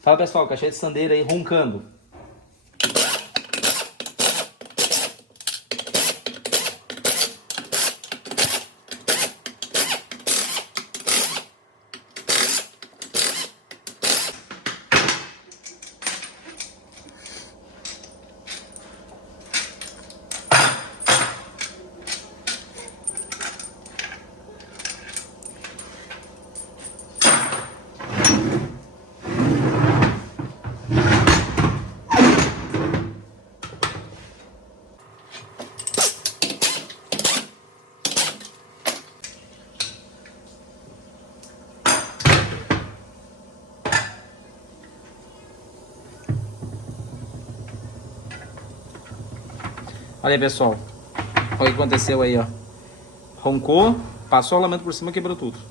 Fala pessoal, Caixa de sandeiro aí roncando. Olha aí pessoal, olha o que aconteceu aí, ó. Roncou, passou o rolamento por cima, quebrou tudo.